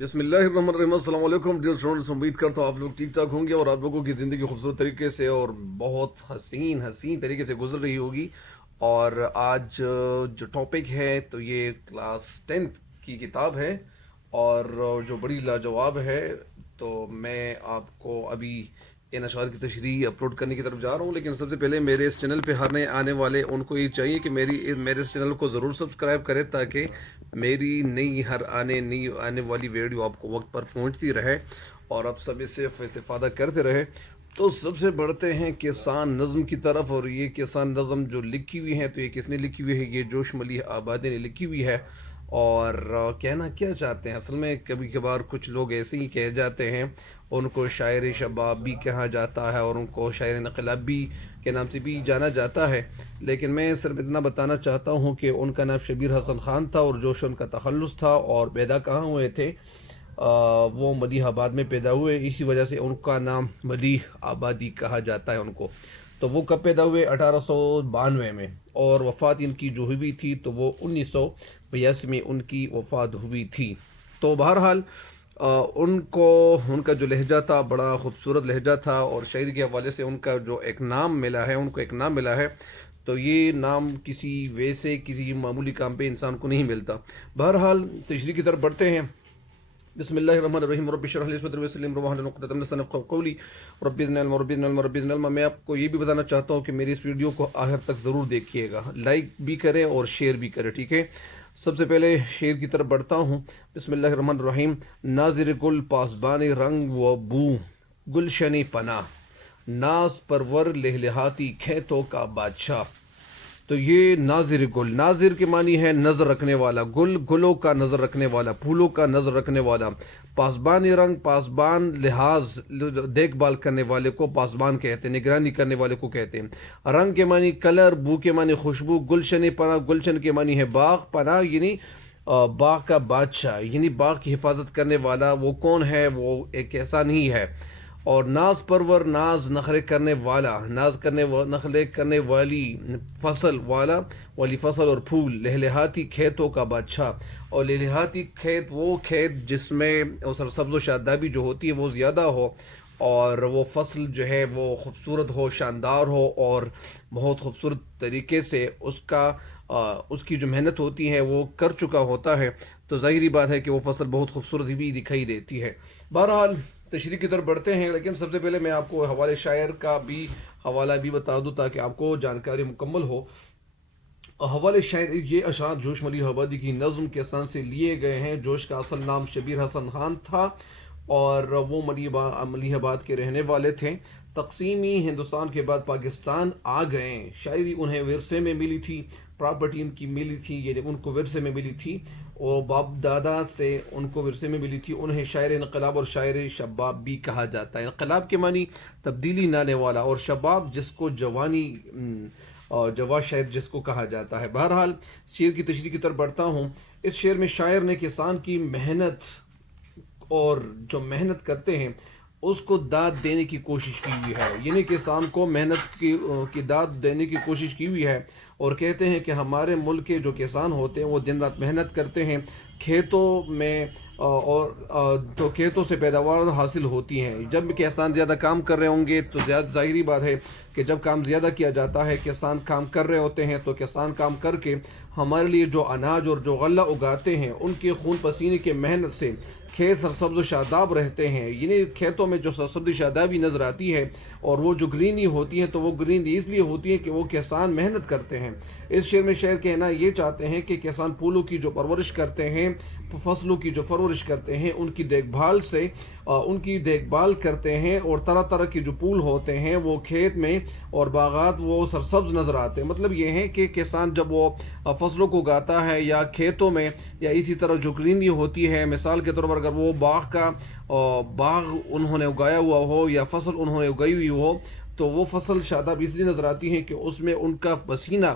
بسم اللہ الرحمن الرحیم۔ السلام علیکم ڈیئر اسٹوڈنٹس، امید کرتا ہوں آپ لوگ ٹھیک ٹھاک ہوں گے اور آپ لوگوں کی زندگی خوبصورت طریقے سے اور بہت حسین طریقے سے گزر رہی ہوگی۔ اور آج جو ٹاپک ہے تو یہ کلاس 10 کی کتاب ہے اور جو بڑی لاجواب ہے، تو میں آپ کو ابھی ان اشعار کی تشریح اپلوڈ کرنے کی طرف جا رہا ہوں۔ لیکن سب سے پہلے میرے اس چینل پہ ہر نئے آنے والے ان کو یہ چاہیے کہ میرے اس چینل کو ضرور سبسکرائب کریں تاکہ میری نئی آنے والی ویڈیو آپ کو وقت پر پہنچتی رہے اور آپ سب اس سے استفادہ کرتے رہے۔ تو سب سے بڑھتے ہیں کسان نظم کی طرف، اور یہ کسان نظم جو لکھی ہوئی ہے تو یہ کس نے لکھی ہوئی ہے؟ یہ جوش ملیح آبادی نے لکھی ہوئی ہے۔ اور کہنا کیا چاہتے ہیں اصل میں، کبھی کبھار کچھ لوگ ایسے ہی کہہ جاتے ہیں، ان کو شاعر شباب بھی کہا جاتا ہے اور ان کو شاعر انقلاب بھی کے نام سے بھی جانا جاتا ہے۔ لیکن میں صرف اتنا بتانا چاہتا ہوں کہ ان کا نام شبیر حسن خان تھا، اور جوش ان کا تخلص تھا، اور پیدا کہاں ہوئے تھے؟ وہ ملیح آباد میں پیدا ہوئے، اسی وجہ سے ان کا نام ملیح آبادی کہا جاتا ہے ان کو۔ تو وہ کب پیدا ہوئے؟ 1892 میں، اور وفات ان کی جو ہوئی تھی تو وہ 1982 میں ان کی وفات ہوئی تھی۔ تو بہرحال ان کا جو لہجہ تھا بڑا خوبصورت لہجہ تھا، اور شاعری کے حوالے سے ان کا جو ایک نام ملا ہے، ان کو ایک نام ملا ہے، تو یہ نام کسی معمولی کام پہ انسان کو نہیں ملتا۔ بہرحال تشریح کی طرف بڑھتے ہیں۔ بسم اللہ الرحمن الرحیم۔ رب اشرح لی صدری ویسر لی امری واحلل عقدۃ من لسانی یفقهوا قولی رب زدنی علما رب زدنی علما رب زدنی علما۔ میں آپ کو یہ بھی بتانا چاہتا ہوں کہ میری اس ویڈیو کو آخر تک ضرور دیکھیے گا، لائک بھی کریں اور شیئر بھی کریں، ٹھیک ہے؟ سب سے پہلے شعر کی طرف بڑھتا ہوں۔ بسم اللہ الرحمن الرحیم۔ ناظر گل پاسبان رنگ و بو، گلشن پناہ، ناز پرور لہلہاتی کھیتوں کا بادشاہ۔ تو یہ ناظر گل، ناظر کے معنی ہے نظر رکھنے والا، گلوں کا نظر رکھنے والا، پھولوں کا نظر رکھنے والا، پاسبان رنگ، پاسبان لحاظ دیکھ بھال کرنے والے کو پاسبان کہتے ہیں، نگرانی کرنے والے کو کہتے ہیں۔ رنگ کے معنی کلر، بو کے معنی خوشبو، گلشن پناہ، گلشن کے معنی ہے باغ، پناہ یعنی باغ کا بادشاہ، یعنی باغ کی حفاظت کرنے والا۔ وہ کون ہے؟ وہ ایک ایسا نہیں ہے۔ اور ناز پرور، ناز نخرے کرنے والا، نخرے کرنے والی، فصل والی فصل اور پھول، لہلہاتی کھیتوں کا بادشاہ۔ اور لہلہاتی کھیت وہ کھیت جس میں سبز و شادابی جو ہوتی ہے وہ زیادہ ہو، اور وہ فصل جو ہے وہ خوبصورت ہو، شاندار ہو، اور بہت خوبصورت طریقے سے اس کی جو محنت ہوتی ہے وہ کر چکا ہوتا ہے، تو ظاہری بات ہے کہ وہ فصل بہت خوبصورت بھی دکھائی دیتی ہے۔ بہرحال تشریح کی طرف بڑھتے ہیں، لیکن سب سے پہلے میں آپ کو حوالے شاعر کا بھی حوالہ بھی بتا دوں تاکہ آپ کو جانکاری مکمل ہو۔ حوالے شاعر، یہ اشعار جوش ملیح آبادی کی نظم کے سن سے لیے گئے ہیں۔ جوش کا اصل نام شبیر حسن خان تھا اور وہ ملیح آباد کے رہنے والے تھے۔ تقسیمی ہندوستان کے بعد پاکستان آ گئے۔ شاعری انہیں ورثے میں ملی تھی، پراپرٹی ان کی ملی تھی، یعنی ان کو ورثے میں ملی تھی، اور باپ دادا سے ان کو ورثے میں ملی تھی۔ انہیں شاعر انقلاب اور شاعر شباب بھی کہا جاتا ہے۔ انقلاب کے معنی تبدیلی لانے والا، اور شباب جس کو جوانی، جوان شاعر جس کو کہا جاتا ہے۔ بہرحال شعر کی تشریح کی طرف بڑھتا ہوں۔ اس شعر میں شاعر نے کسان کی محنت، اور جو محنت کرتے ہیں اس کو داد دینے کی کوشش کی ہوئی ہے، یعنی کسان کو محنت کی داد دینے کی کوشش کی ہوئی ہے، اور کہتے ہیں کہ ہمارے ملک کے جو کسان ہوتے ہیں وہ دن رات محنت کرتے ہیں کھیتوں میں، اور تو کھیتوں سے پیداوار حاصل ہوتی ہیں۔ جب کسان زیادہ کام کر رہے ہوں گے تو ظاہری بات ہے کہ جب کام زیادہ کیا جاتا ہے، کسان کام کر رہے ہوتے ہیں، تو کسان کام کر کے ہمارے لیے جو اناج اور جو غلہ اگاتے ہیں، ان کے خون پسینے کے محنت سے کھیت سرسبز و شاداب رہتے ہیں، یعنی کھیتوں میں جو سرسبز و شادابی نظر آتی ہے، اور وہ جو گرینی ہوتی ہے تو وہ گرینی اس لیے ہوتی ہے کہ وہ کسان محنت کرتے ہیں۔ اس شعر میں شاعر کہنا یہ چاہتے ہیں کہ کسان پھولوں کی جو پرورش کرتے ہیں، فصلوں کی جو پرورش کرتے ہیں، ان کی دیکھ بھال کرتے ہیں، اور طرح طرح کے جو پھول ہوتے ہیں وہ کھیت میں اور باغات وہ سرسبز نظر آتے ہیں۔ مطلب یہ ہے کہ کسان جب وہ فصلوں کو اگاتا ہے یا کھیتوں میں، یا اسی طرح جو گرینری ہوتی ہے، مثال کے طور پر اگر وہ باغ انہوں نے اگایا ہوا ہو یا فصل انہوں نے اگائی ہوئی ہو، تو وہ فصل شاداب اس لیے نظر آتی ہے کہ اس میں ان کا پسینہ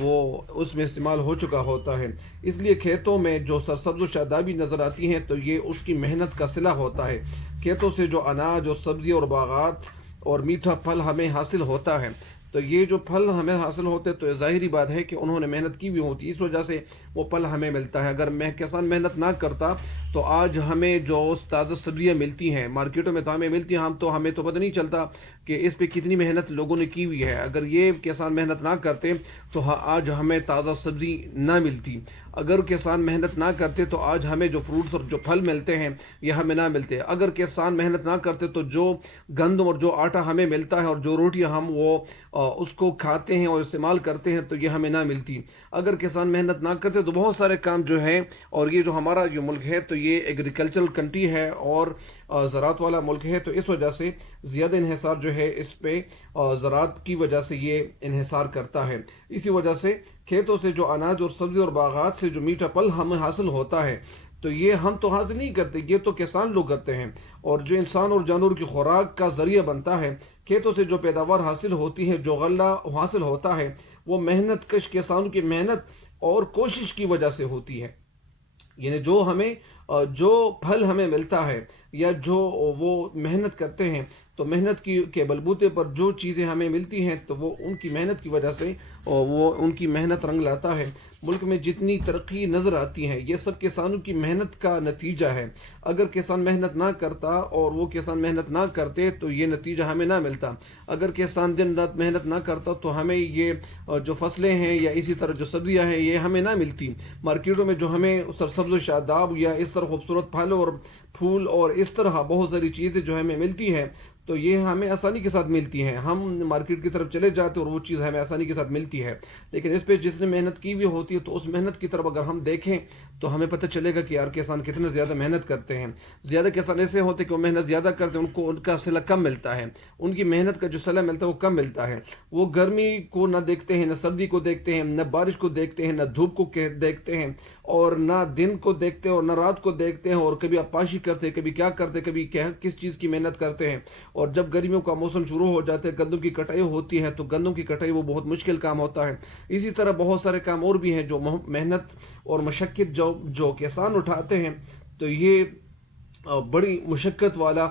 وہ اس میں استعمال ہو چکا ہوتا ہے۔ اس لیے کھیتوں میں جو سرسبز و شادابی نظر آتی ہے تو یہ اس کی محنت کا صلہ ہوتا ہے۔ کھیتوں سے جو اناج اور سبزی اور باغات اور میٹھا پھل ہمیں حاصل ہوتا ہے، تو یہ جو پھل ہمیں حاصل ہوتے تو ظاہری بات ہے کہ انہوں نے محنت کی ہوئی ہوتی ہے۔ اس وجہ سے وہ پھل ہمیں ملتا ہے. اگر کسان محنت نہ کرتا تو آج ہمیں جو تازہ سبزیاں ملتی ہیں مارکیٹوں میں تو ہمیں ملتی ہیں, ہمیں تو پتہ نہیں چلتا کہ اس پہ کتنی محنت لوگوں نے کی ہوئی ہے. اگر یہ کسان محنت نہ کرتے تو آج ہمیں تازہ سبزی نہ ملتی. اگر کسان محنت نہ کرتے تو آج ہمیں جو فروٹس اور جو پھل ملتے ہیں یہ ہمیں نہ ملتے. اگر کسان محنت نہ کرتے تو جو گندم اور جو آٹا ہمیں ملتا ہے اور جو روٹیاں ہم اس کو کھاتے ہیں اور استعمال کرتے ہیں تو یہ ہمیں نہ ملتی. اگر کسان محنت نہ کرتے تو بہت سارے کام جو ہیں, اور یہ جو ہمارا جو ملک ہے تو یہ ایگریکلچرل کنٹری ہے اور زراعت والا ملک ہے, تو اس وجہ سے زیادہ انحصار جو ہے اس پہ زراعت کی وجہ سے یہ انحصار کرتا ہے. اسی وجہ سے کھیتوں سے جو اناج اور سبزی اور باغات سے جو میٹھا پھل ہمیں حاصل ہوتا ہے تو یہ ہم تو حاصل نہیں کرتے, یہ تو کسان لوگ کرتے ہیں. اور جو انسان اور جانور کی خوراک کا ذریعہ بنتا ہے, کھیتوں سے جو پیداوار حاصل ہوتی ہے, جو غلہ حاصل ہوتا ہے, وہ محنت کش کسانوں کی محنت اور کوشش کی وجہ سے ہوتی ہے. یعنی جو ہمیں جو پھل ہمیں ملتا ہے یا جو وہ محنت کرتے ہیں تو محنت کے بلبوتے پر جو چیزیں ہمیں ملتی ہیں تو وہ ان کی محنت کی وجہ سے وہ ان کی محنت رنگ لاتا ہے. ملک میں جتنی ترقی نظر آتی ہے یہ سب کسانوں کی محنت کا نتیجہ ہے. اگر کسان محنت نہ کرتا اور وہ کسان محنت نہ کرتے تو یہ نتیجہ ہمیں نہ ملتا. اگر کسان دن رات محنت نہ کرتا تو ہمیں یہ جو فصلیں ہیں یا اسی طرح جو سبزیاں ہیں یہ ہمیں نہ ملتی. مارکیٹوں میں جو ہمیں سرسبز و شاداب یا اس طرح خوبصورت پھل اور پھول اور اس طرح بہت ساری چیزیں جو ہمیں ملتی ہیں تو یہ ہمیں آسانی کے ساتھ ملتی ہیں. ہم مارکیٹ کی طرف چلے جاتے اور وہ چیز ہمیں آسانی کے ساتھ ملتی ہے, لیکن اس پہ جس نے محنت کی ہوئی ہوتی ہے تو اس محنت کی طرف اگر ہم دیکھیں تو ہمیں پتہ چلے گا کہ یار کسان کتنے زیادہ محنت کرتے ہیں. زیادہ کسان ایسے ہوتے ہیں کہ وہ محنت زیادہ کرتے ہیں, ان کا صلہ کم ملتا ہے, ان کی محنت کا جو صلہ ملتا ہے وہ کم ملتا ہے. وہ گرمی کو نہ دیکھتے ہیں, نہ سردی کو دیکھتے ہیں, نہ بارش کو دیکھتے ہیں, نہ دھوپ کو دیکھتے ہیں, اور نہ دن کو دیکھتے ہیں اور نہ رات کو دیکھتے ہیں, اور کبھی اپاشی کرتے ہیں, کبھی کیا کرتے ہیں, کبھی کس چیز کی محنت کرتے ہیں. اور جب گرمیوں کا موسم شروع ہو جاتا ہے, گندم کی کٹائی ہوتی ہے تو گندم کی کٹائی وہ بہت مشکل کام ہوتا ہے. اسی طرح بہت سارے کام اور بھی ہیں جو محنت اور مشقت جو کسان اٹھاتے ہیں تو یہ بڑی مشقت والا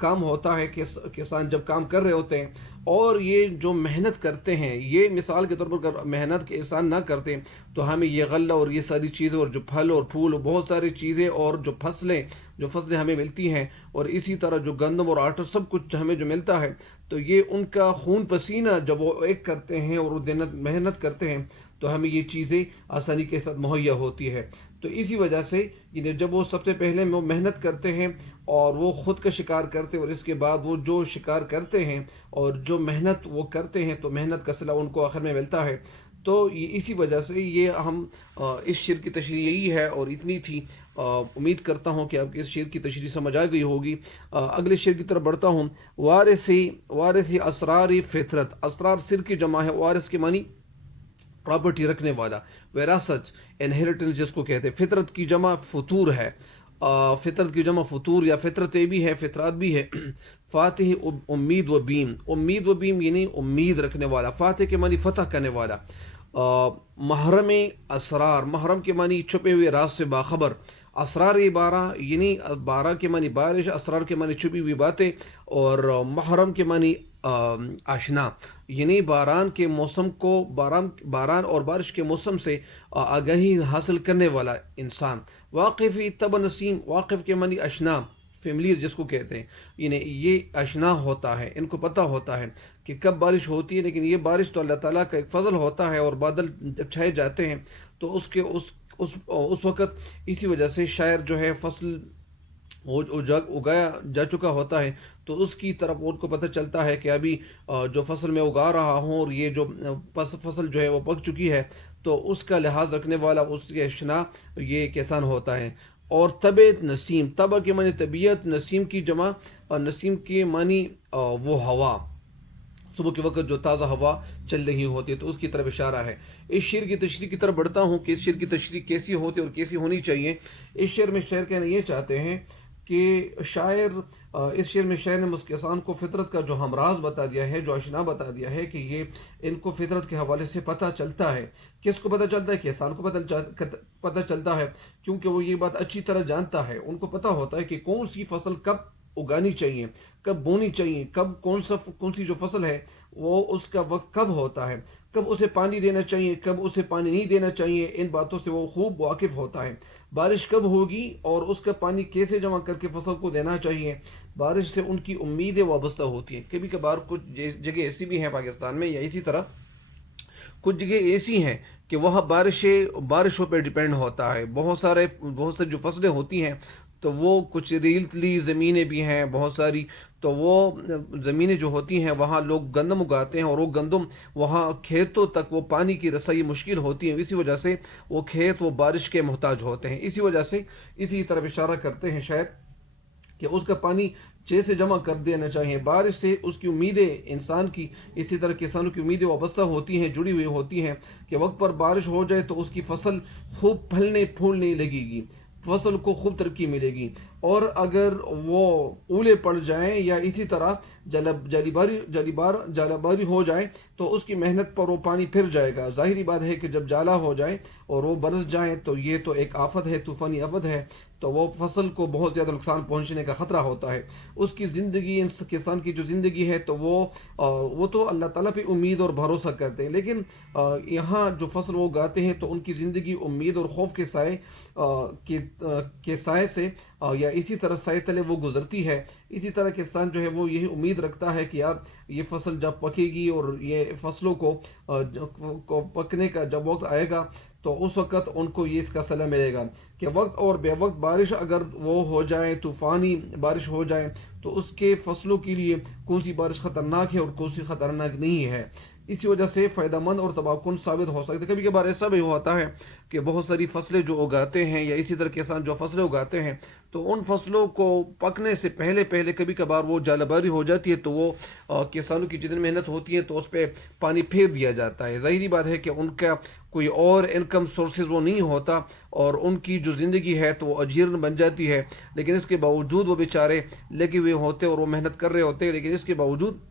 کام ہوتا ہے. کسان جب کام کر رہے ہوتے ہیں اور یہ جو محنت کرتے ہیں, یہ مثال کے طور پر اگر محنت کے انسان نہ کرتے تو ہمیں یہ غلہ اور یہ ساری چیزیں اور جو پھل اور پھول اور بہت ساری چیزیں اور جو فصلیں ہمیں ملتی ہیں, اور اسی طرح جو گندم اور آٹا سب کچھ ہمیں جو ملتا ہے تو یہ ان کا خون پسینہ جب وہ ایک کرتے ہیں اور وہ محنت کرتے ہیں تو ہمیں یہ چیزیں آسانی کے ساتھ مہیا ہوتی ہے. تو اسی وجہ سے جب وہ سب سے پہلے وہ محنت کرتے ہیں اور وہ خود کا شکار کرتے ہیں, اور اس کے بعد وہ جو شکار کرتے ہیں اور جو محنت وہ کرتے ہیں تو محنت کا صلہ ان کو آخر میں ملتا ہے. تو اسی وجہ سے یہ ہم اس شعر کی تشریح یہی ہے اور اتنی تھی. امید کرتا ہوں کہ آپ کی اس شعر کی تشریح سمجھ آ گئی ہوگی. اگلے شعر کی طرف بڑھتا ہوں. وارثی اسرار فطرت. اسرار سر کی جمع ہے, وارث کے معنی پراپرٹی رکھنے والا, وراثت انہیریٹنس جس کو کہتے ہیں. فطرت کی جمع فطور ہے, فطرت کی جمع فطور یا فطرتیں بھی ہے, فطرات بھی ہے. فاتح امید و بیم. امید و بیم یعنی امید رکھنے والا. فاتح کے معنی فتح کرنے والا. محرم اسرار. محرم کے معنی چھپے ہوئے راز سے باخبر. اسرار بارہ یعنی بارہ کے معنی بارش, اسرار کے معنی چھپی ہوئی باتیں, اور محرم کے معنی آشنا یعنی باران کے موسم کو باران اور بارش کے موسم سے آگاہی حاصل کرنے والا انسان. واقفی تب نسیم. واقف کے معنی اشنا, فیملیئر جس کو کہتے ہیں, یعنی یہ اشنا ہوتا ہے, ان کو پتہ ہوتا ہے کہ کب بارش ہوتی ہے. لیکن یہ بارش تو اللہ تعالیٰ کا ایک فضل ہوتا ہے, اور بادل جب چھائے جاتے ہیں تو اس وقت اسی وجہ سے شاعر جو ہے فصل اگایا جا چکا ہوتا ہے تو اس کی طرف ان کو پتہ چلتا ہے کہ ابھی جو فصل میں اگا رہا ہوں اور یہ جو فصل جو ہے وہ پک چکی ہے, تو اس کا لحاظ رکھنے والا, اس کے اشنا یہ کسان ہوتا ہے. اور طب نسیم. طبع کے معنی طبیعت, نسیم کی جمع, اور نسیم کے معنی وہ ہوا, صبح کے وقت جو تازہ ہوا چل رہی ہوتی ہے, تو اس کی طرف اشارہ ہے. اس شعر کی تشریح کی طرف بڑھتا ہوں کہ اس شعر کی تشریح کیسی ہوتی اور کیسی ہونی چاہیے. اس شعر میں شاعر کہنا یہ چاہتے ہیں کہ اس شعر میں شاعر نے کسان کو فطرت کا جو ہمراز بتا دیا ہے, جو اشنا بتا دیا ہے کہ یہ ان کو فطرت کے حوالے سے پتہ چلتا ہے. کس کو پتہ چلتا ہے؟ کسان کو پتہ چلتا ہے, کیونکہ وہ یہ بات اچھی طرح جانتا ہے. ان کو پتہ ہوتا ہے کہ کون سی فصل کب اگانی چاہیے, کب بونی چاہیے, کون سی جو فصل ہے وہ اس کا وقت کب ہوتا ہے, کب اسے پانی دینا چاہیے، کب اسے پانی نہیں دینا چاہیے، ان باتوں سے وہ خوب واقف ہوتا ہے۔ بارش کب ہوگی اور اس کا پانی کیسے جمع کر کے فصل کو دینا چاہیے، بارش سے ان کی امیدیں وابستہ ہوتی ہیں۔ کبھی کبھار کچھ جگہ ایسی بھی ہیں پاکستان میں، یا اسی طرح کچھ جگہ ایسی ہیں کہ وہاں بارشوں پہ ڈپینڈ ہوتا ہے۔ بہت سے جو فصلیں ہوتی ہیں تو وہ کچھ ریتلی زمینیں بھی ہیں بہت ساری، تو وہ زمینیں جو ہوتی ہیں وہاں لوگ گندم اگاتے ہیں، اور وہ گندم وہاں کھیتوں تک وہ پانی کی رسائی مشکل ہوتی ہے، اسی وجہ سے وہ کھیت وہ بارش کے محتاج ہوتے ہیں۔ اسی وجہ سے اسی طرف اشارہ کرتے ہیں شاید کہ اس کا پانی جیسے جمع کر دینا چاہیے۔ بارش سے اس کی امیدیں انسان کی، اسی طرح کسانوں کی امیدیں وابستہ ہوتی ہیں، جڑی ہوئی ہوتی ہیں کہ وقت پر بارش ہو جائے تو اس کی فصل خوب پھلنے پھولنے لگے گی، فصل کو خوب ترقی ملے گی۔ اور اگر وہ اولے پڑ جائیں یا اسی طرح جالا باری ہو جائے تو اس کی محنت پر وہ پانی پھر جائے گا۔ ظاہری بات ہے کہ جب جالا ہو جائے اور وہ برس جائیں تو یہ تو ایک آفت ہے، طوفانی آفت ہے، تو وہ فصل کو بہت زیادہ نقصان پہنچنے کا خطرہ ہوتا ہے۔ اس کی زندگی، ان کسان کی جو زندگی ہے تو وہ تو اللہ تعالیٰ پہ امید اور بھروسہ کرتے ہیں، لیکن یہاں جو فصل وہ اگاتے ہیں تو ان کی زندگی امید اور خوف کے سائے کے سائے سے یا اسی طرح سائے تلے وہ گزرتی ہے۔ اسی طرح کسان جو ہے وہ یہی امید رکھتا ہے کہ یار یہ فصل جب پکے گی اور یہ فصلوں کو پکنے کا جب وقت آئے گا تو اس وقت ان کو یہ اس کا صلہ ملے گا کہ وقت اور بے وقت بارش اگر وہ ہو جائے، طوفانی بارش ہو جائے، تو اس کے فصلوں کے لیے کون سی بارش خطرناک ہے اور کون سی خطرناک نہیں ہے۔ اسی وجہ سے فائدہ مند اور تباہ کن ثابت ہو سکتا ہے۔ کبھی کبھار ایسا بھی ہوتا ہے کہ بہت ساری فصلیں جو اگاتے ہیں یا اسی طرح کسان جو فصلیں اگاتے ہیں تو ان فصلوں کو پکنے سے پہلے کبھی کبھار وہ جالباری ہو جاتی ہے، تو وہ کسانوں کی جتنی محنت ہوتی ہے تو اس پہ پانی پھیر دیا جاتا ہے۔ ظاہری بات ہے کہ ان کا کوئی اور انکم سورسز وہ نہیں ہوتا اور ان کی جو زندگی ہے تو وہ اجیرن بن جاتی ہے، لیکن اس کے باوجود وہ بیچارے لگے ہوئے ہوتے اور وہ محنت کر رہے ہوتے ہیں، لیکن اس کے باوجود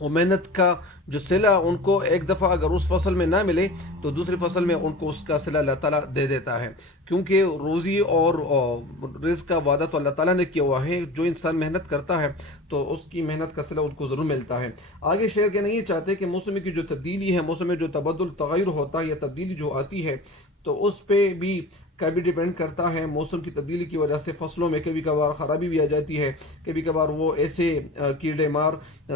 وہ محنت کا جو صلہ ان کو ایک دفعہ اگر اس فصل میں نہ ملے تو دوسری فصل میں ان کو اس کا صلہ اللہ تعالیٰ دے دیتا ہے، کیونکہ روزی اور رزق کا وعدہ تو اللہ تعالیٰ نے کیا ہوا ہے۔ جو انسان محنت کرتا ہے تو اس کی محنت کا صلہ ان کو ضرور ملتا ہے۔ آگے شعر کہنا یہ چاہتے کہ موسم کی جو تبدیلی ہے، موسم میں جو تبدل تغیر ہوتا ہے یا تبدیلی جو آتی ہے تو اس پہ بھی کا بھی ڈیپینڈ کرتا ہے۔ موسم کی تبدیلی کی وجہ سے فصلوں میں کبھی کبھار خرابی بھی آ جاتی ہے، کبھی کبھار وہ ایسے کیڑے مار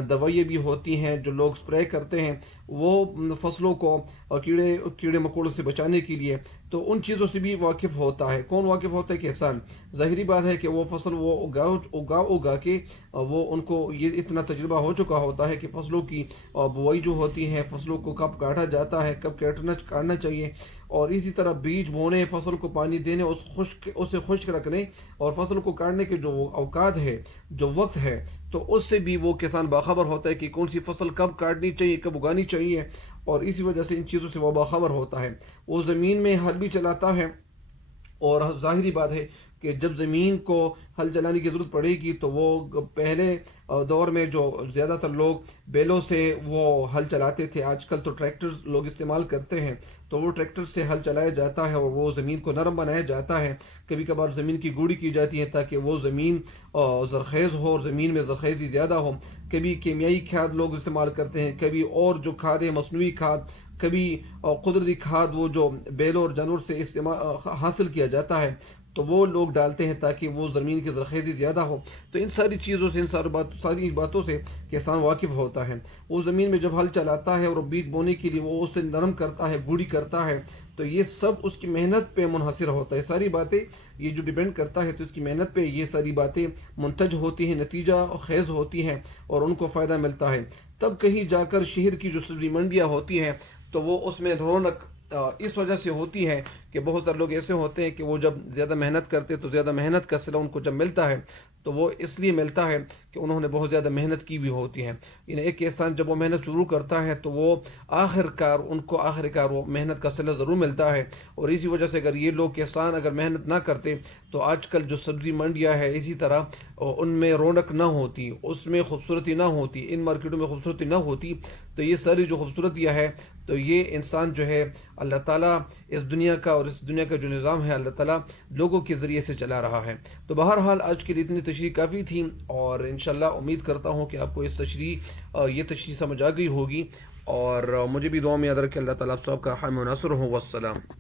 دوائیں بھی ہوتی ہیں جو لوگ سپرے کرتے ہیں وہ فصلوں کو کیڑے مکوڑوں سے بچانے کے لیے، تو ان چیزوں سے بھی واقف ہوتا ہے۔ کون واقف ہوتا ہے؟ کسان۔ ظاہری بات ہے کہ وہ فصل وہ اگا کے وہ ان کو یہ اتنا تجربہ ہو چکا ہوتا ہے کہ فصلوں کی بوائی جو ہوتی ہے، فصلوں کو کب کاٹا جاتا ہے، کب کاٹنا چاہیے، اور اسی طرح بیج بونے، فصل کو پانی دینے، اسے خشک رکھنے اور فصل کو کاٹنے کے جو اوقات ہے، جو وقت ہے، تو اس سے بھی وہ کسان باخبر ہوتا ہے کہ کون سی فصل کب کاٹنی چاہیے، کب اگانی چاہیے، اور اسی وجہ سے ان چیزوں سے وہ باخبر ہوتا ہے۔ وہ زمین میں ہل بھی چلاتا ہے، اور ظاہری بات ہے کہ جب زمین کو ہل چلانے کی ضرورت پڑے گی تو وہ پہلے دور میں جو زیادہ تر لوگ بیلوں سے وہ ہل چلاتے تھے، آج کل تو ٹریکٹرز لوگ استعمال کرتے ہیں، تو وہ ٹریکٹر سے ہل چلایا جاتا ہے اور وہ زمین کو نرم بنایا جاتا ہے۔ کبھی کبھار زمین کی گوڑی کی جاتی ہے تاکہ وہ زمین زرخیز ہو اور زمین میں زرخیزی زیادہ ہو۔ کبھی کیمیائی کھاد لوگ استعمال کرتے ہیں، کبھی اور جو کھادیں مصنوعی کھاد، کبھی قدرتی کھاد وہ جو بیلوں اور جانور سے حاصل کیا جاتا ہے تو وہ لوگ ڈالتے ہیں تاکہ وہ زمین کی زرخیزی زیادہ ہو۔ تو ان ساری چیزوں سے، ساری باتوں سے کسان واقف ہوتا ہے۔ وہ زمین میں جب ہل چلاتا ہے اور بیج بونے کے لیے وہ اسے نرم کرتا ہے، گوڑی کرتا ہے، تو یہ سب اس کی محنت پہ منحصر ہوتا ہے۔ ساری باتیں یہ جو ڈیپینڈ کرتا ہے تو اس کی محنت پہ یہ ساری باتیں منتج ہوتی ہیں، نتیجہ خیز ہوتی ہیں اور ان کو فائدہ ملتا ہے۔ تب کہیں جا کر شہر کی جو سبزی منڈیاں ہوتی ہیں تو وہ اس میں رونق اس وجہ سے ہوتی ہے کہ بہت سارے لوگ ایسے ہوتے ہیں کہ وہ جب زیادہ محنت کرتے تو زیادہ محنت کا صلہ ان کو جب ملتا ہے تو وہ اس لیے ملتا ہے کہ انہوں نے بہت زیادہ محنت کی ہوئی ہوتی ہے۔ یعنی ایک انسان جب وہ محنت شروع کرتا ہے تو وہ آخر کار وہ محنت کا صلہ ضرور ملتا ہے۔ اور اسی وجہ سے اگر یہ لوگ کسان اگر محنت نہ کرتے تو آج کل جو سبزی منڈیاں ہے اسی طرح ان میں رونق نہ ہوتی، اس میں خوبصورتی نہ ہوتی، ان مارکیٹوں میں خوبصورتی نہ ہوتی، تو یہ ساری جو خوبصورتیاں ہے تو یہ انسان جو ہے اللہ تعالیٰ اس دنیا کا اور اس دنیا کا جو نظام ہے اللہ تعالیٰ لوگوں کے ذریعے سے چلا رہا ہے۔ تو بہرحال آج کے لیے اتنی تشریح کافی تھی، اور انشاءاللہ امید کرتا ہوں کہ آپ کو یہ تشریح سمجھ آ گئی ہوگی، اور مجھے بھی دعا میں یاد رکھیں. اللہ تعالیٰ آپ سب کا حامی و ناصر ہو. والسلام.